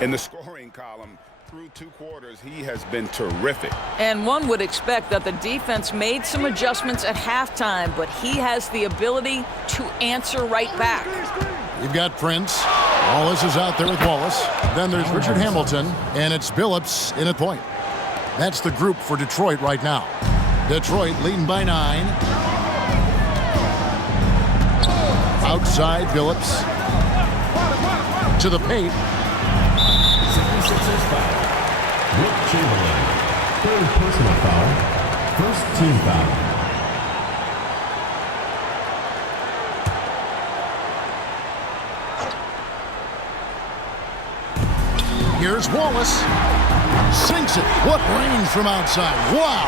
in the scoring column. Through 2 quarters, he has been terrific. And one would expect that the defense made some adjustments at halftime, but he has the ability to answer right back. You've got Prince. Wallace is out there with Wallace. Then there's Richard Hamilton, and it's Billups in at point. That's the group for Detroit right now. Detroit leading by 9. Outside Billups. To the paint. 76ers foul. Wilt Chamberlain. 3rd personal foul. 1st team foul. Here's Wallace. Sinks it. What range from outside. Wow.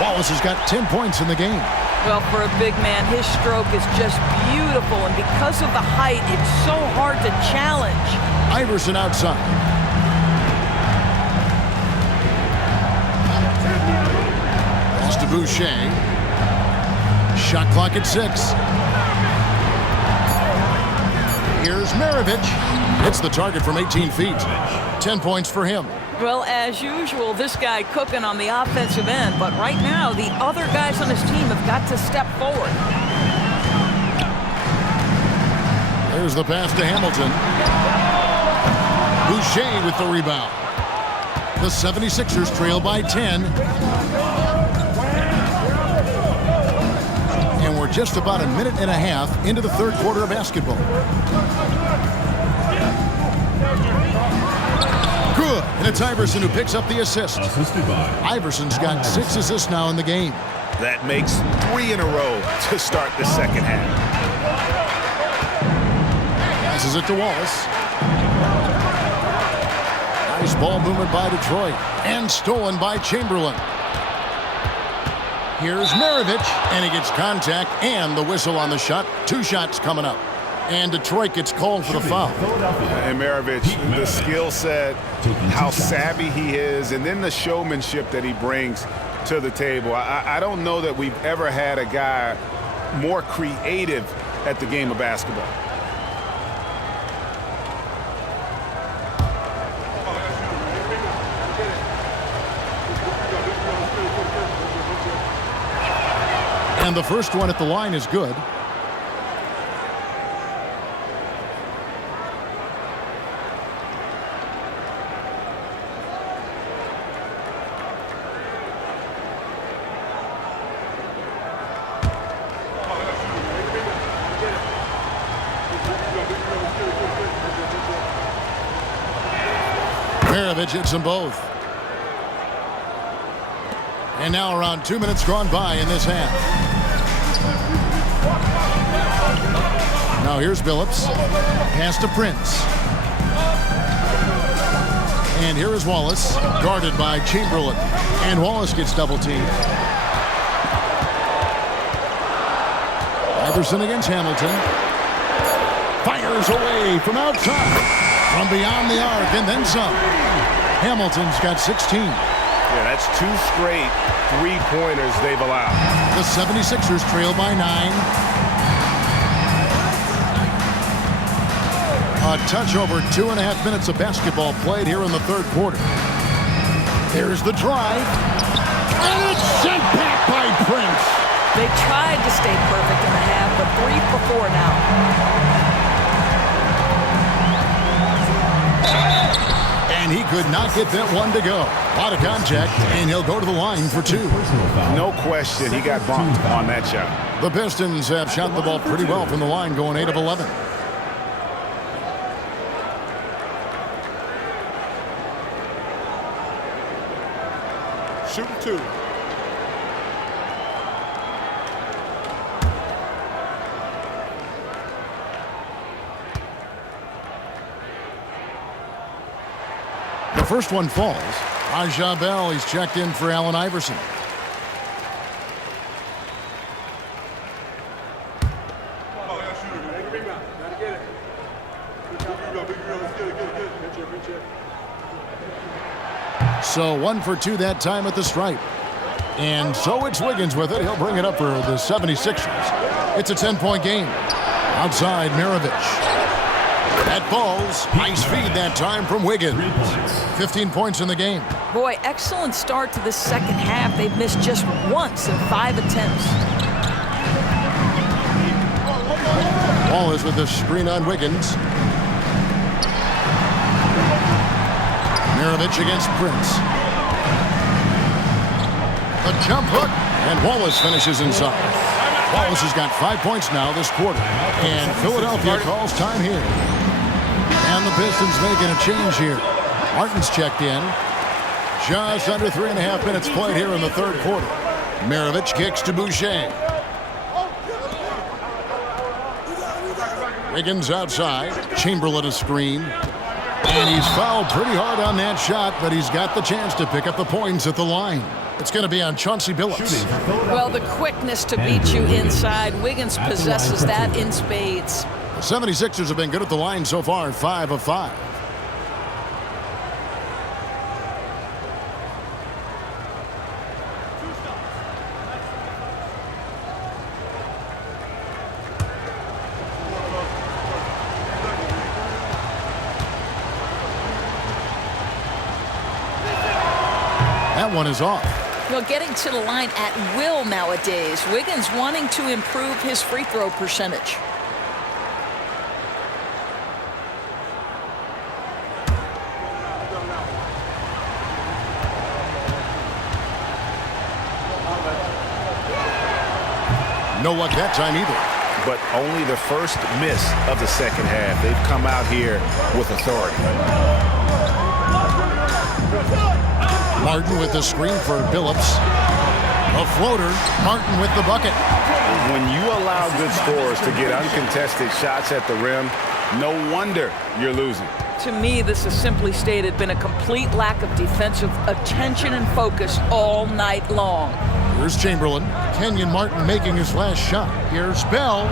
Wallace has got 10 points in the game. Well, for a big man, his stroke is just beautiful, and because of the height, it's so hard to challenge. Iverson outside. Pass to Boucher. Shot clock at 6. Here's Maravich. Hits the target from 18 feet. 10 points for him. Well, as usual, this guy cooking on the offensive end, but right now, the other guys on his team have got to step forward. There's the pass to Hamilton. Boucher with the rebound. The 76ers trail by 10. And we're just about a minute and a half into the 3rd quarter of basketball. Good. And it's Iverson who picks up the assist. Iverson's got 6 assists now in the game. That makes 3 in a row to start the second half. Passes it to Wallace. Nice ball movement by Detroit. And stolen by Chamberlain. Here's Maravich. And he gets contact and the whistle on the shot. 2 shots coming up. And Detroit gets called for the foul. And Maravich, the skill set, how savvy he is, and then the showmanship that he brings to the table. I don't know that we've ever had a guy more creative at the game of basketball. And the first one at the line is good. Maravich hits them both. And now around 2 minutes gone by in this half. Now here's Billups. Pass to Prince. And here is Wallace, guarded by Chamberlain. And Wallace gets double teamed. Iverson against Hamilton. Fires away from outside. From beyond the arc and then some. Hamilton's got 16. Yeah, that's 2 straight 3-pointers they've allowed. The 76ers trail by 9. A touch over 2.5 minutes of basketball played here in the 3rd quarter. There's the drive. And it's sent back by Prince. They tried to stay perfect in the half, but 3 for 4 now. And he could not get that one to go. A lot of contact, and he'll go to the line for 2. No question, he got bumped on that shot. The Pistons have shot the ball pretty well from the line, going 8 of 11. Shooting 2. The first one falls. Ajah Bell, he's checked in for Allen Iverson. So 1 for 2 that time at the stripe. And so it's Wiggins with it. He'll bring it up for the 76ers. It's a 10-point game. Outside, Maravich. That falls. Nice feed Big that time from Wiggins. 3 points. 15 points in the game. Boy, excellent start to the second half. They've missed just once in 5 attempts. Wallace with the screen on Wiggins. Maravich against Prince. A jump hook, and Wallace finishes inside. Wallace has got 5 points now this quarter, and Philadelphia calls time here. And the Pistons making a change here. Martin's checked in. Just under 3.5 minutes played here in the third quarter. Maravich kicks to Boucher. Wiggins outside. Chamberlain a screen. And he's fouled pretty hard on that shot, but he's got the chance to pick up the points at the line. It's going to be on Chauncey Billups. Well, the quickness to beat you inside, Wiggins possesses that in spades. The 76ers have been good at the line so far, 5 of 5. That one is off. Well, getting to the line at will nowadays. Wiggins wanting to improve his free throw percentage. No luck that time either. But only the first miss of the second half. They've come out here with authority. Martin with the screen for Billups. A floater. Martin with the bucket. When you allow good scorers to get uncontested shots at the rim, no wonder you're losing. To me, this has simply stated been a complete lack of defensive attention and focus all night long. Here's Chamberlain. Kenyon Martin making his last shot. Here's Bell.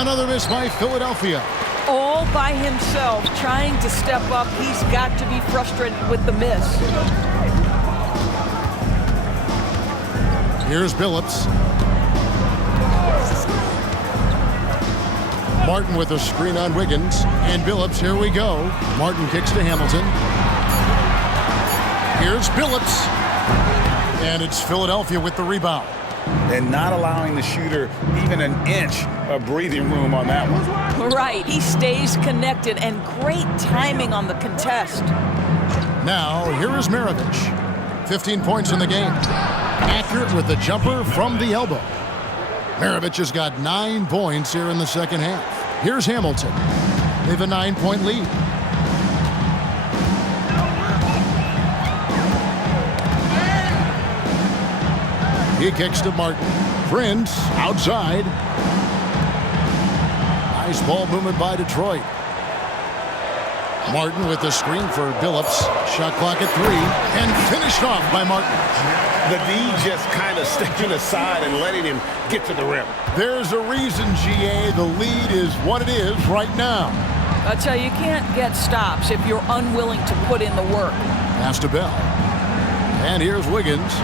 Another miss by Philadelphia. All by himself, trying to step up. He's got to be frustrated with the miss. Here's Billups. Martin with a screen on Wiggins. And Billups, here we go. Martin kicks to Hamilton. Here's Billups. And it's Philadelphia with the rebound. And not allowing the shooter even an inch of breathing room on that one. Right, he stays connected, and great timing on the contest. Now, here is Maravich. 15 points in the game. Accurate with the jumper from the elbow. Maravich has got 9 points here in the second half. Here's Hamilton. They have a 9-point lead. He kicks to Martin. Prince outside. Nice ball movement by Detroit. Martin with the screen for Billups. Shot clock at 3. And finished off by Martin. The D just kind of stepping aside and letting him get to the rim. There's a reason, GA. The lead is what it is right now. I tell you, you can't get stops if you're unwilling to put in the work. Pass to Bell. And here's Wiggins.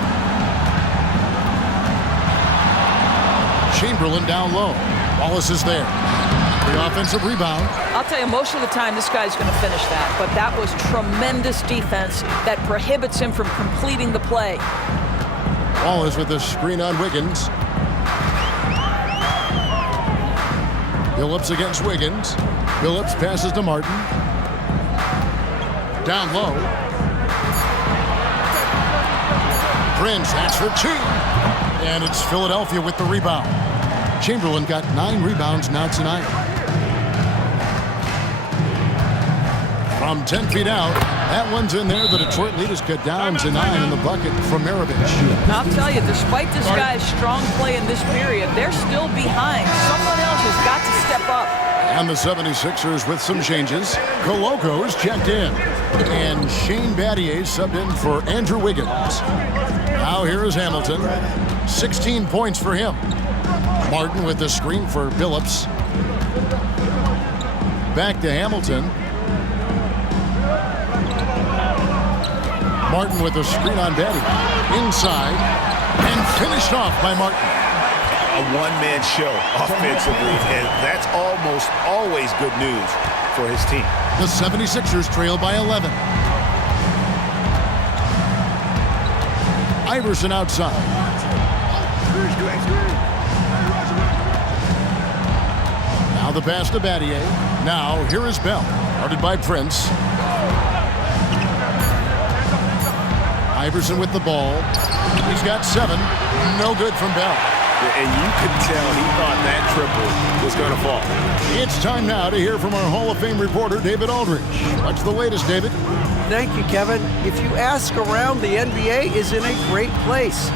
Chamberlain down low. Wallace is there. The offensive rebound. I'll tell you, most of the time this guy's going to finish that, but that was tremendous defense that prohibits him from completing the play. Wallace with the screen on Wiggins. Billups against Wiggins. Billups passes to Martin. Down low. Prince, that's for 2. And it's Philadelphia with the rebound. Chamberlain got 9 rebounds now tonight. From 10 feet out, that one's in there. The Detroit lead is cut down to 9 in the bucket from Maravich. And I'll tell you, despite this guy's strong play in this period, they're still behind. Someone else has got to step up. And the 76ers with some changes. Coloco's checked in. And Shane Battier subbed in for Andrew Wiggins. Now here is Hamilton. 16 points for him. Martin with the screen for Billups. Back to Hamilton. Martin with the screen on Battier. Inside. And finished off by Martin. a one-man show offensively, and that's almost always good news for his team. The 76ers trail by 11. Iverson outside. Now the pass to Battier. Now here is Bell, guarded by Prince. Iverson with the ball. He's got 7. No good from Bell. And you could tell he thought that triple was going to fall. It's time now to hear from our Hall of Fame reporter, David Aldridge. What's the latest, David? Thank you, Kevin. If you ask around, the NBA is in a great place.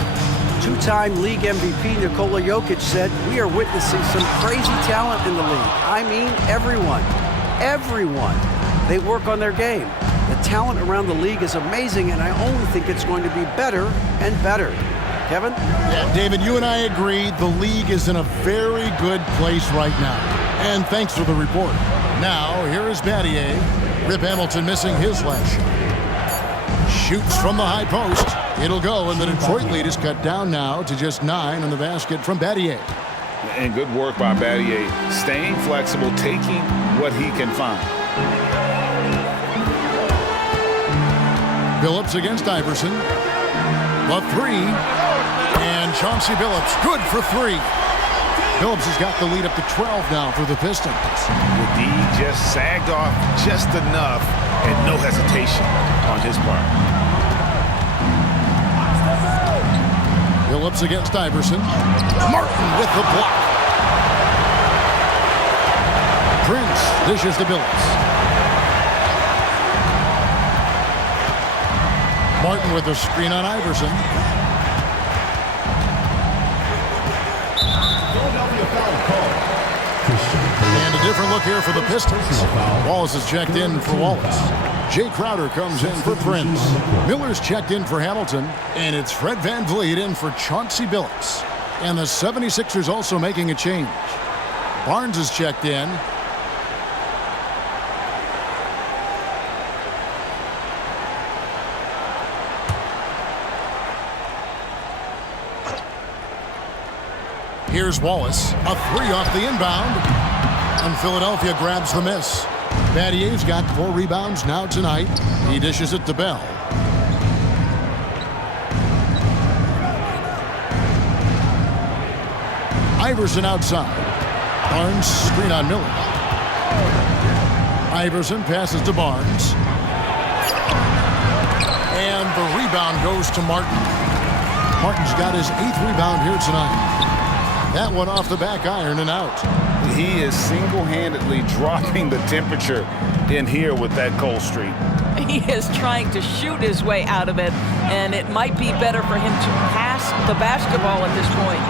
Two-time league MVP Nikola Jokic said, "We are witnessing some crazy talent in the league. I mean, everyone. Everyone. They work on their game. The talent around the league is amazing, and I only think it's going to be better and better." Kevin? Yeah, David, you and I agree the league is in a very good place right now. And thanks for the report. Now, here is Battier. Rip Hamilton missing his last shot. Shoots from the high post. It'll go, and the Detroit lead is cut down now to just 9 on the basket from Battier. And good work by Battier, staying flexible, taking what he can find. Billups against Iverson. The 3. And Chauncey Billups, good for 3. Billups has got the lead up to 12 now for the Pistons. The D just sagged off just enough, and no hesitation on his part. Billups against Iverson. Martin with the block. Prince dishes to Billups. Martin with the screen on Iverson. And a different look here for the Pistons. Wallace is checked in for Wallace. Jay Crowder comes in for Prince. Miller's checked in for Hamilton. And it's Fred VanVleet in for Chauncey Billups. And the 76ers also making a change. Barnes is checked in. Here's Wallace, a 3 off the inbound, and Philadelphia grabs the miss. Battier's got 4 rebounds now tonight. He dishes it to Bell. Iverson outside. Barnes screen on Miller. Iverson passes to Barnes. And the rebound goes to Martin. Martin's got his 8th rebound here tonight. That one off the back iron and out. He is single-handedly dropping the temperature in here with that cold streak. He is trying to shoot his way out of it, and it might be better for him to pass the basketball at this point.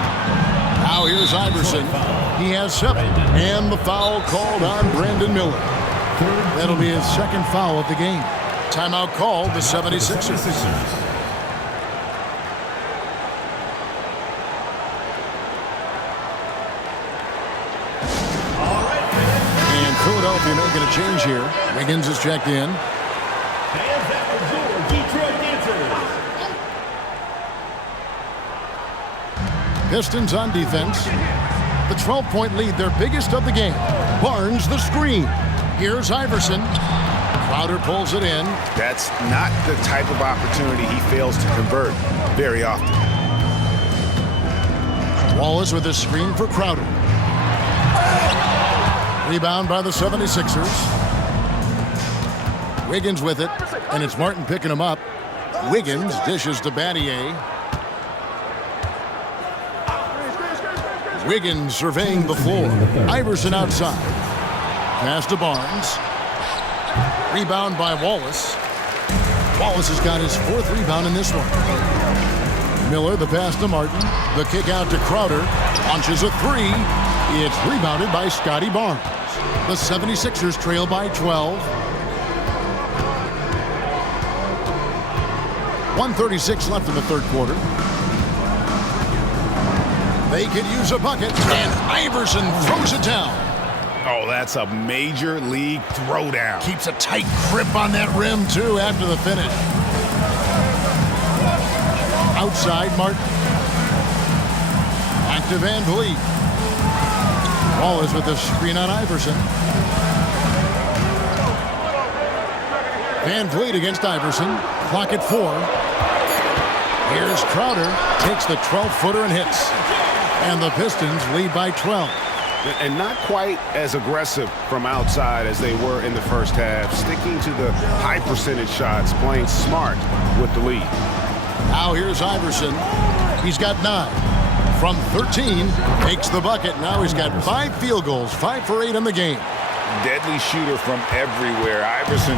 Now here's Iverson. He has 7. And the foul called on Brandon Miller. That'll be his 2nd foul of the game. Timeout called the 76ers. Philadelphia making a change here. Wiggins is checked in. Hands at the door, Detroit Dancers. Pistons on defense. The 12-point lead, their biggest of the game. Barnes the screen. Here's Iverson. Crowder pulls it in. That's not the type of opportunity he fails to convert very often. Wallace with a screen for Crowder. Rebound by the 76ers. Wiggins with it, and it's Martin picking him up. Wiggins dishes to Battier. Wiggins surveying the floor. Iverson outside. Pass to Barnes. Rebound by Wallace. Wallace has got his 4th rebound in this one. Miller, the pass to Martin. The kick out to Crowder. Launches a 3. It's rebounded by Scotty Barnes. The 76ers trail by 12. 1:36 left in the 3rd quarter. They could use a bucket, and Iverson throws it down. Oh, that's a major league throwdown. Keeps a tight grip on that rim, too, after the finish. Outside, Martin. Back to Van Vliet. Wallace with the screen on Iverson. Van Vliet against Iverson. Clock at 4. Here's Crowder. Takes the 12-footer and hits. And the Pistons lead by 12. And not quite as aggressive from outside as they were in the first half. Sticking to the high percentage shots. Playing smart with the lead. Now here's Iverson. He's got 9. From 13. Makes the bucket. Now he's got 5 field goals. 5 for 8 in the game. Deadly shooter from everywhere. Iverson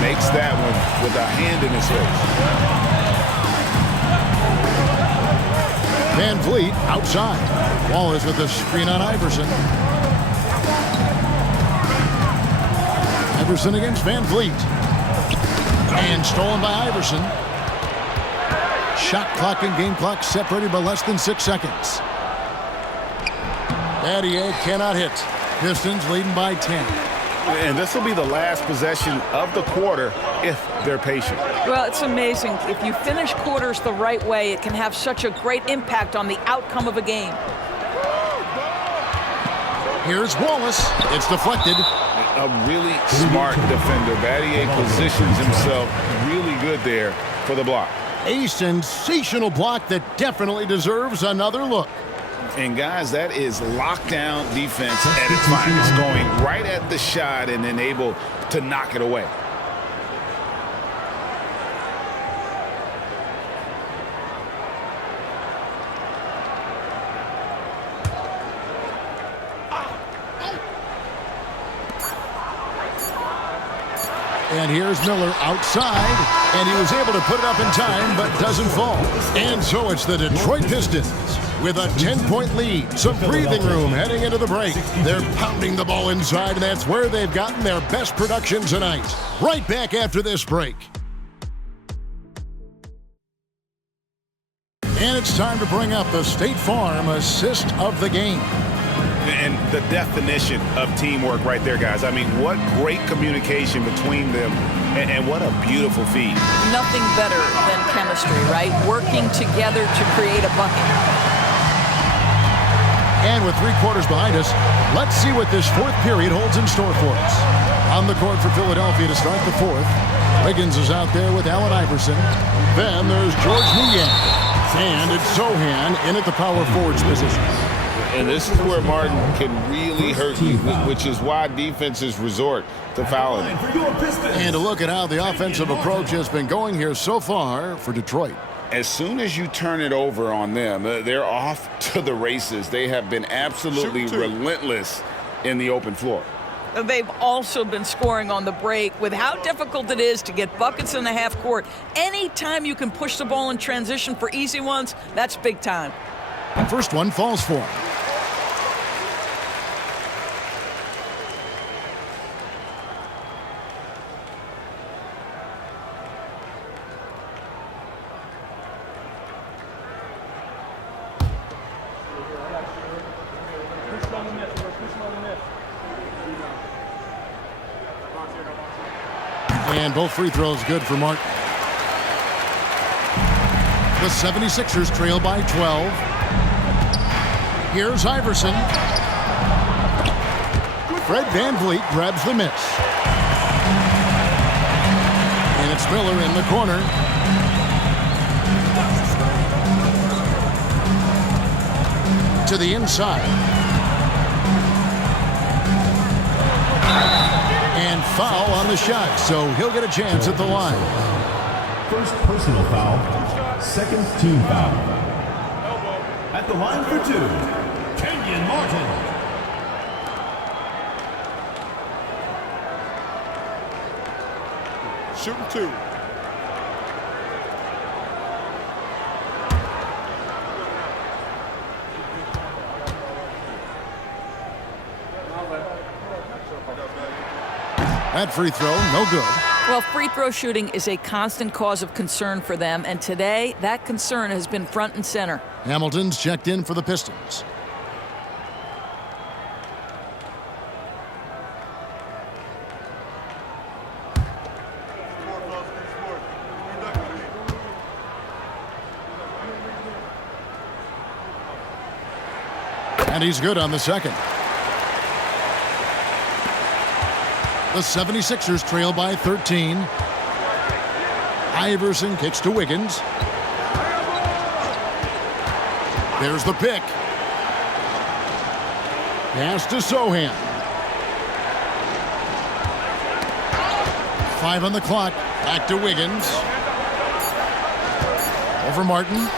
makes that one with a hand in his face. Van Vliet outside. Wallace with the screen on Iverson. Iverson against Van Vliet. And stolen by Iverson. Shot clock and game clock separated by less than 6 seconds. Battier cannot hit. Pistons leading by 10. And this will be the last possession of the quarter if they're patient. Well, it's amazing. If you finish quarters the right way, it can have such a great impact on the outcome of a game. Here's Wallace. It's deflected. A really smart defender. Battier positions himself really good there for the block. A sensational block that definitely deserves another look. And guys, that is lockdown defense at its finest, going right at the shot and then able to knock it away. And here's Miller outside, and he was able to put it up in time, but doesn't fall. And so it's the Detroit Pistons with a 10-point lead. Some breathing room heading into the break. They're pounding the ball inside, and that's where they've gotten their best production tonight. Right back after this break. And it's time to bring up the State Farm assist of the game. And the definition of teamwork right there, guys. I mean, what great communication between them, and what a beautiful feed. Nothing better than chemistry, right? Working together to create a bucket. And with 3 quarters behind us, let's see what this 4th period holds in store for us. On the court for Philadelphia to start the 4th, Wiggins is out there with Allen Iverson. Then there's George Niang. And it's Sohan in at the power forwards position. And this is where Martin can really hurt you, which is why defenses resort to fouling. And to look at how the offensive approach has been going here so far for Detroit. As soon as you turn it over on them, they're off to the races. They have been absolutely relentless in the open floor. They've also been scoring on the break. With how difficult it is to get buckets in the half court, anytime you can push the ball in transition for easy ones, that's big time. The first one falls for him. And both free throws good for Martin. The 76ers trail by 12. Here's Iverson. Fred VanVleet grabs the miss. And it's Miller in the corner. To the inside. And foul on the shot, so he'll get a chance at the line. First personal foul, second team foul. At the line for 2, Kenyon Martin. Shooting 2. That free throw, no good. Well, free throw shooting is a constant cause of concern for them, and today that concern has been front and center. Hamilton's checked in for the Pistons. And he's good on the second. The 76ers trail by 13. Iverson kicks to Wiggins. There's the pick. Pass to Sohan. 5 on the clock. Back to Wiggins. Over Martin.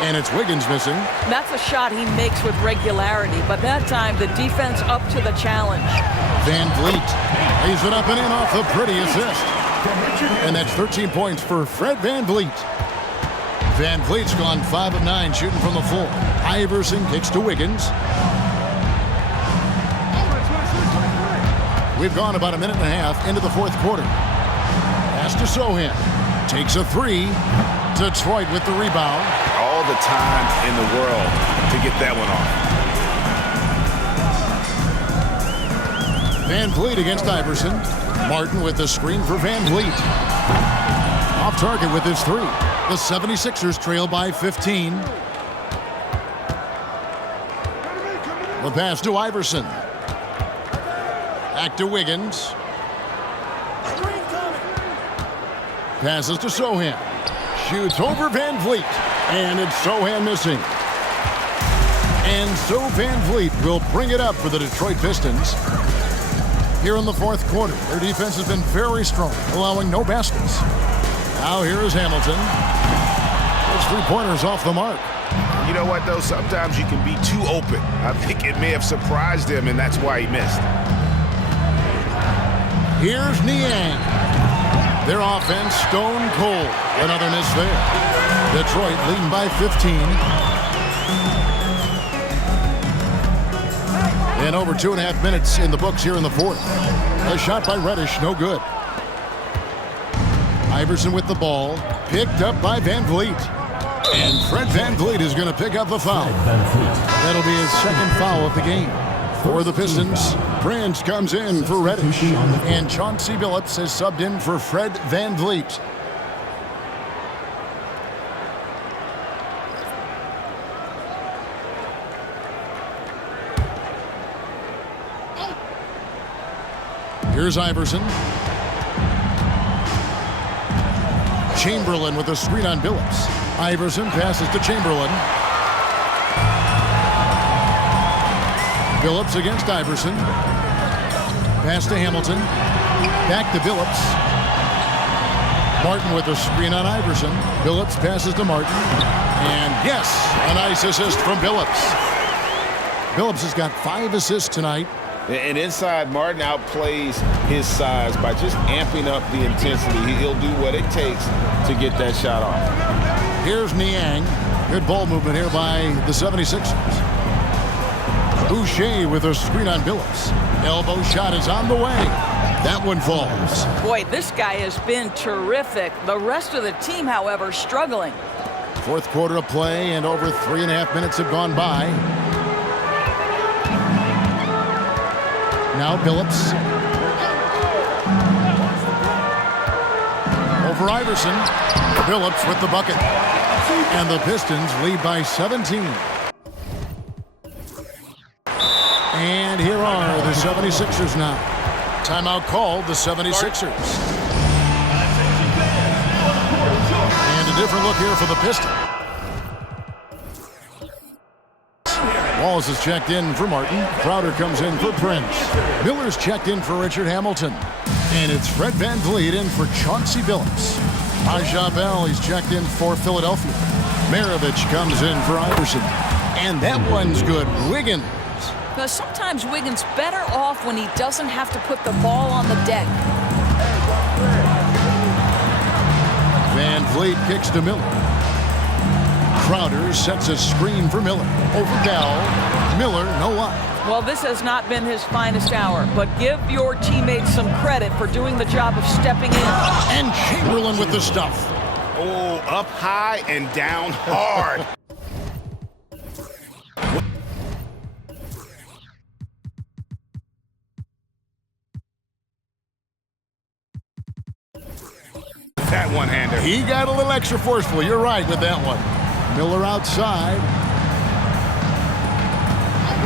And it's Wiggins missing. That's a shot he makes with regularity, but that time the defense up to the challenge. Van Vliet lays it up and in off the pretty assist. And that's 13 points for Fred Van Vliet. Van Vliet's gone 5 of 9 shooting from the floor. Iverson kicks to Wiggins. We've gone about a minute and a half into the fourth quarter. Pass to Sohan. Takes a 3. Detroit with the rebound. All the time in the world to get that one off. Van Vliet against Iverson. Martin with the screen for Van Vliet. Off target with his 3. The 76ers trail by 15. The pass to Iverson. Back to Wiggins. Passes to Sohan. Shoots over Van Vliet. And it's Sohan missing. And so Van Vliet will bring it up for the Detroit Pistons. Here in the fourth quarter, their defense has been very strong, allowing no baskets. Now here is Hamilton. Those 3-pointers off the mark. You know what, though? Sometimes you can be too open. I think it may have surprised him, and that's why he missed. Here's Niang. Their offense stone cold. Another miss there. Detroit leading by 15. And over 2.5 minutes in the books here in the fourth. A shot by Reddish, no good. Iverson with the ball, picked up by Van Vliet. And Fred Van Vliet is going to pick up the foul. That'll be his second foul of the game. For the Pistons, Prince comes in for Reddish. And Chauncey Billups has subbed in for Fred Van Vliet. Here's Iverson. Chamberlain with a screen on Billups. Iverson passes to Chamberlain. Billups against Iverson. Pass to Hamilton. Back to Billups. Martin with a screen on Iverson. Billups passes to Martin. And yes, a nice assist from Billups. Billups has got 5 assists tonight. And inside, Martin outplays his size by just amping up the intensity. He'll do what it takes to get that shot off. Here's Niang. Good ball movement here by the 76ers. Boucher with a screen on Billups. Elbow shot is on the way. That one falls. Boy, this guy has been terrific. The rest of the team, however, struggling. Fourth quarter of play, and over 3.5 minutes have gone by. Now Billups. Over Iverson. Billups with the bucket. And the Pistons lead by 17. And here are the 76ers now. Timeout called, the 76ers. And a different look here for the Pistons. Wallace is checked in for Martin. Crowder comes in for Prince. Miller's checked in for Richard Hamilton. And it's Fred Van Vliet in for Chauncey Billups. Aja Bell, he's checked in for Philadelphia. Maravich comes in for Iverson. And that one's good. Wiggins. Because sometimes Wiggins better off when he doesn't have to put the ball on the deck. Van Vliet kicks to Miller. Crowder sets a screen for Miller. Over Bell. Miller, no luck. Well, this has not been his finest hour, but give your teammates some credit for doing the job of stepping in. And Chamberlain with the stuff. Oh, up high and down hard. That one-hander. He got a little extra forceful. You're right with that one. Miller outside.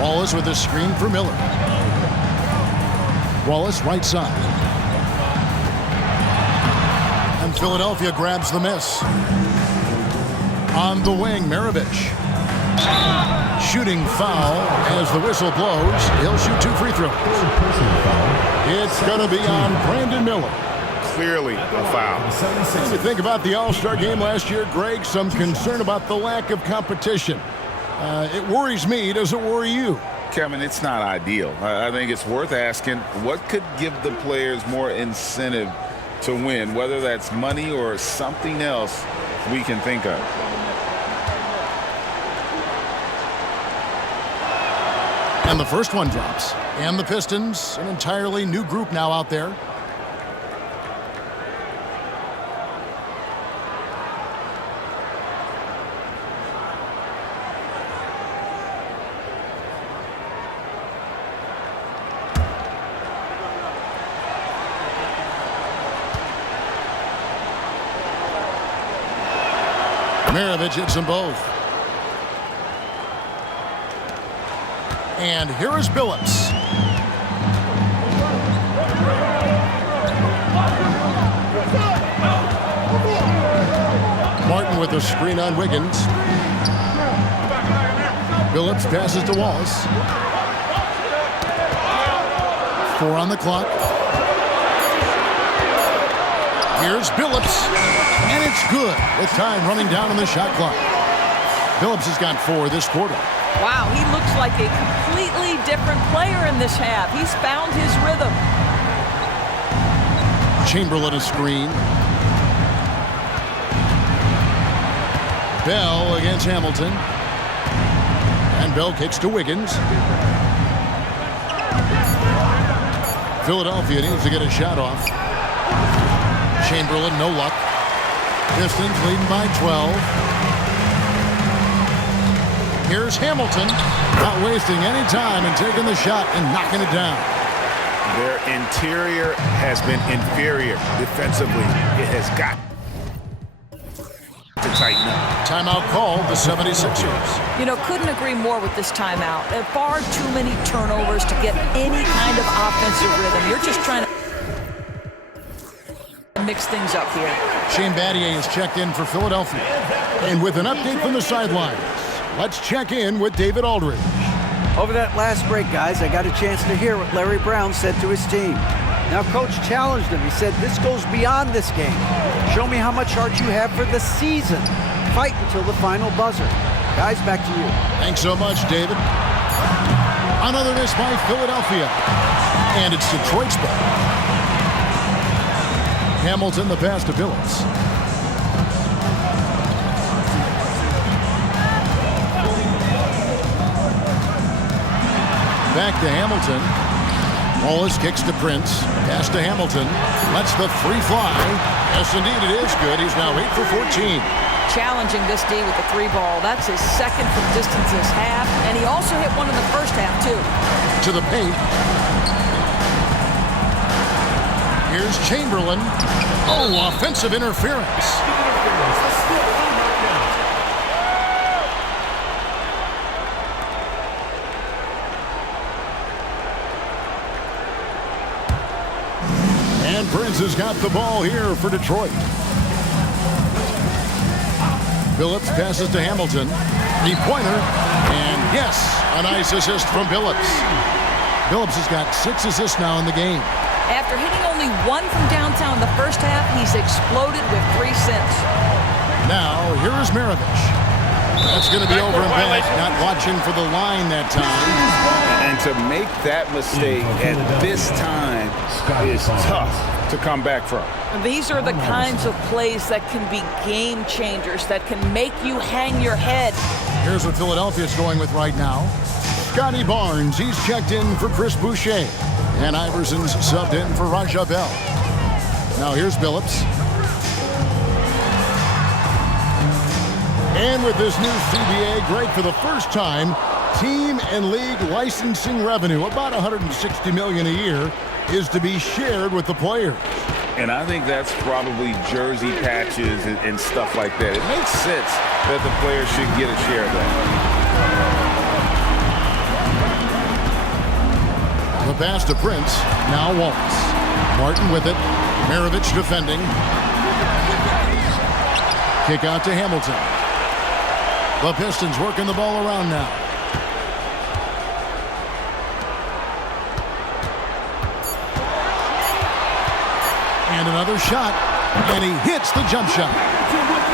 Wallace with a screen for Miller. Wallace right side. And Philadelphia grabs the miss. On the wing, Maravich. Shooting foul as the whistle blows. He'll shoot 2 free throws. It's going to be on Brandon Miller. Clearly a foul. When you think about the All-Star game last year, Greg, some concern about the lack of competition. It worries me. Does it worry you? Kevin, it's not ideal. I think it's worth asking what could give the players more incentive to win, whether that's money or something else we can think of. And the first one drops. And the Pistons, an entirely new group now out there. Maravich hits them both. And here is Billups. Martin with a screen on Wiggins. Billups passes to Wallace. 4 on the clock. Here's Billups. And it's good with time running down on the shot clock. Billups has got 4 this quarter. Wow, he looks like a completely different player in this half. He's found his rhythm. Chamberlain a screen. Bell against Hamilton. And Bell kicks to Wiggins. Philadelphia needs to get a shot off. Chamberlain, no luck. Pistons leading by 12. Here's Hamilton, not wasting any time and taking the shot and knocking it down. Their interior has been inferior defensively. It has got to tighten up. Timeout called the 76ers. You know, couldn't agree more with this timeout. There are far too many turnovers to get any kind of offensive rhythm. You're just trying to mix things up here. Shane Battier is checked in for Philadelphia. And with an update from the sideline, let's check in with David Aldridge. Over that last break, guys, I got a chance to hear what Larry Brown said to his team. Now, Coach challenged him. He said, this goes beyond this game. Show me how much heart you have for the season. Fight until the final buzzer. Guys, back to you. Thanks so much, David. Another miss by Philadelphia. And it's Detroit's ball. Hamilton, the pass to Billups. Back to Hamilton. Wallace kicks to Prince. Pass to Hamilton. Lets the 3 fly. Yes, indeed, it is good. He's now 8 for 14. Challenging this D with the 3 ball. That's his second from distance this half. And he also hit one in the first half, too. To the paint. Here's Chamberlain. Oh, offensive interference. And Prince has got the ball here for Detroit. Billups passes to Hamilton. Three-pointer. And yes, a nice assist from Billups. Billups has got 6 assists now in the game. After hitting only 1 from downtown in the first half, he's exploded with 3 since. Now, here is Maravich. That's going to be over and back. Not watching for the line that time. And to make that mistake at this time is tough to come back from. These are the kinds of plays that can be game changers, that can make you hang your head. Here's what Philadelphia's going with right now. Scotty Barnes, he's checked in for Chris Boucher. And Iverson's subbed in for Raja Bell. Now here's Billups. And with this new CBA, Greg, for the first time, team and league licensing revenue, about $160 million a year, is to be shared with the players. And I think that's probably jersey patches and stuff like that. It makes sense that the players should get a share of that. pass to Prince. Now Wallace. Martin with it. Maravich defending. Kick out to Hamilton. The Pistons working the ball around now. And another shot. And he hits the jump shot.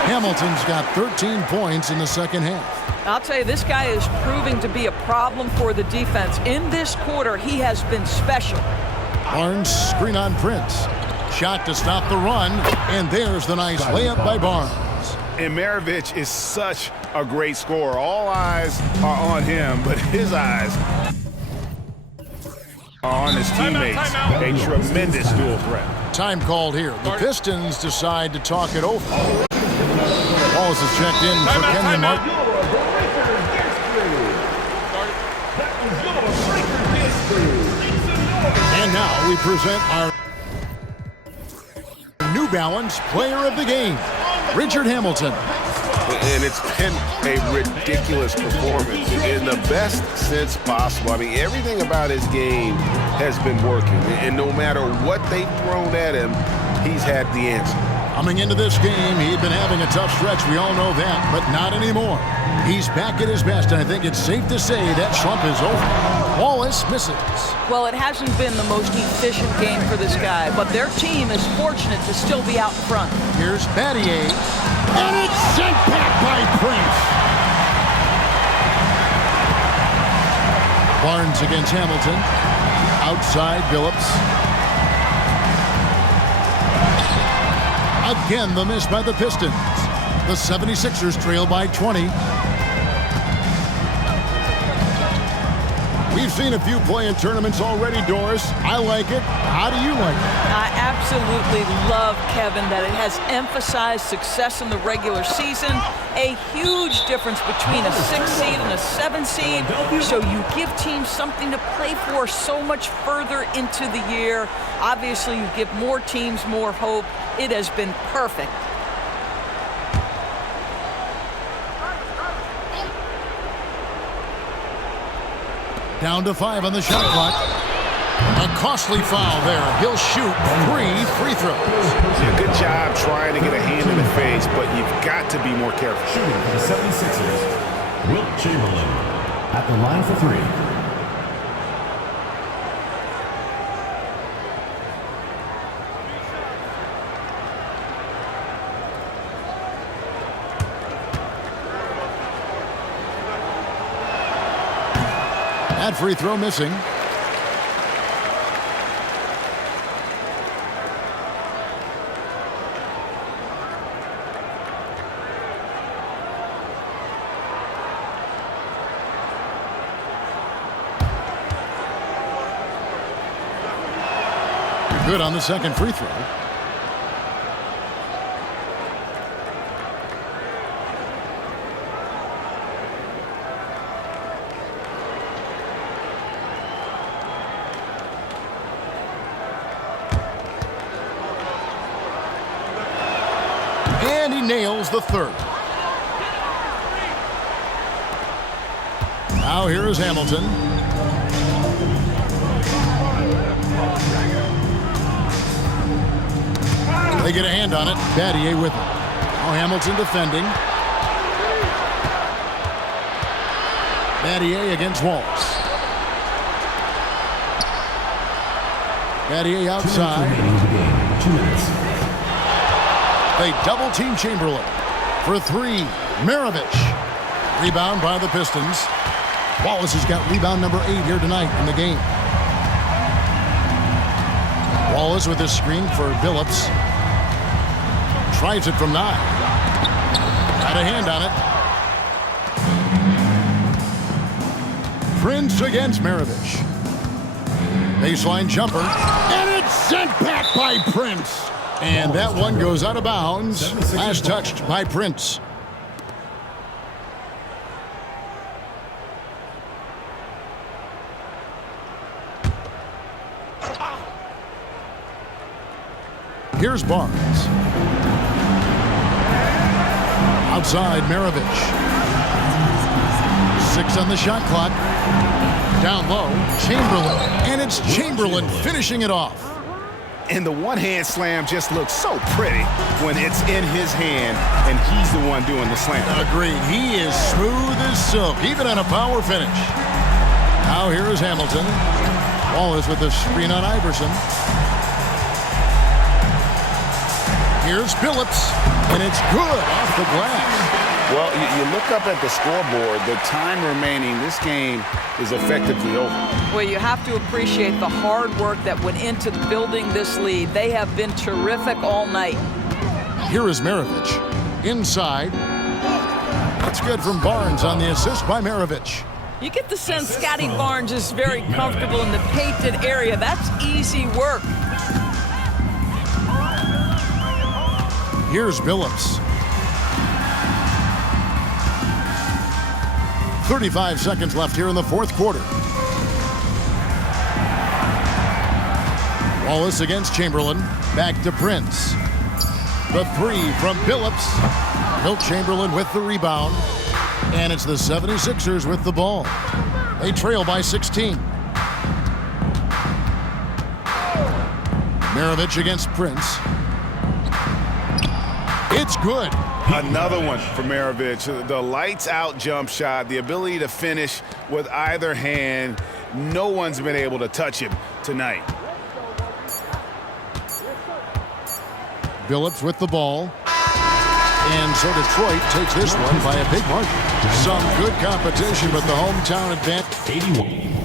Hamilton's got 13 points in the second half. I'll tell you, this guy is proving to be a problem for the defense. In this quarter, he has been special. Barnes screen on Prince. Shot to stop the run. And there's the nice layup by Barnes. And Maravich is such a great scorer. All eyes are on him, but his eyes are on his teammates. A tremendous dual threat. Time called here. The Pistons decide to talk it over. Wallace is checked in for Kenyon Martin. And now we present our New Balance Player of the Game, Richard Hamilton. And it's been a ridiculous performance in the best sense possible. I mean, everything about his game has been working. And no matter what they've thrown at him, he's had the answer. Coming into this game, he'd been having a tough stretch. We all know that, but not anymore. He's back at his best, and I think it's safe to say that slump is over. Wallace misses. Well, it hasn't been the most efficient game for this guy, but their team is fortunate to still be out in front. Here's Battier, and it's sent back by Prince. Barnes against Hamilton. Outside, Phillips. Again, the miss by the Pistons. The 76ers trail by 20. We've seen a few play in tournaments already, Doris. I like it. How do you like it? I absolutely love, Kevin, that it has emphasized success in the regular season. A huge difference between a 6 seed and a 7 seed. So you give teams something to play for so much further into the year. Obviously, you give more teams more hope. It has been perfect. Down to 5 on the shot clock. A costly foul there. He'll shoot 3 free throws. Yeah, good job trying to get a hand in the face, but you've got to be more careful. Shooting for the 76ers, Wilt Chamberlain at the line for 3. That free throw missing. Good on the second free throw. And he nails the third. Now here is Hamilton. They get a hand on it. Battier with it. Now Hamilton defending. Battier against Wallace. Battier outside. 2 minutes. They double team Chamberlain for 3. Maravich. Rebound by the Pistons. Wallace has got rebound number 8 here tonight in the game. Wallace with his screen for Phillips. Tries it from 9. Got a hand on it. Prince against Maravich. Baseline jumper. And it's sent back by Prince. And that one goes out of bounds. Last touched by Prince. Here's Barnes. Outside, Maravich. 6 on the shot clock. Down low, Chamberlain. And it's Chamberlain finishing it off. And the one-hand slam just looks so pretty when it's in his hand and he's the one doing the slam. Agreed. He is smooth as silk, even on a power finish. Now here is Hamilton. Wallace with the screen on Iverson. Here's Phillips, and it's good off the glass. Well, you look up at the scoreboard, the time remaining, this game is effectively over. Well, you have to appreciate the hard work that went into building this lead. They have been terrific all night. Here is Maravich. Inside. That's good from Barnes on the assist by Maravich. You get the sense Scotty Barnes is very comfortable in the painted area. That's easy work. Here's Billups. 35 seconds left here in the fourth quarter. Wallace against Chamberlain. Back to Prince. The three from Billups. Wilt Chamberlain with the rebound. And it's the 76ers with the ball. They trail by 16. Maravich against Prince. It's good. Another one for Maravich. The lights-out jump shot, the ability to finish with either hand. No one's been able to touch him tonight. Billups with the ball. And so Detroit takes this one by a big margin. Some good competition, but the hometown advantage. 81.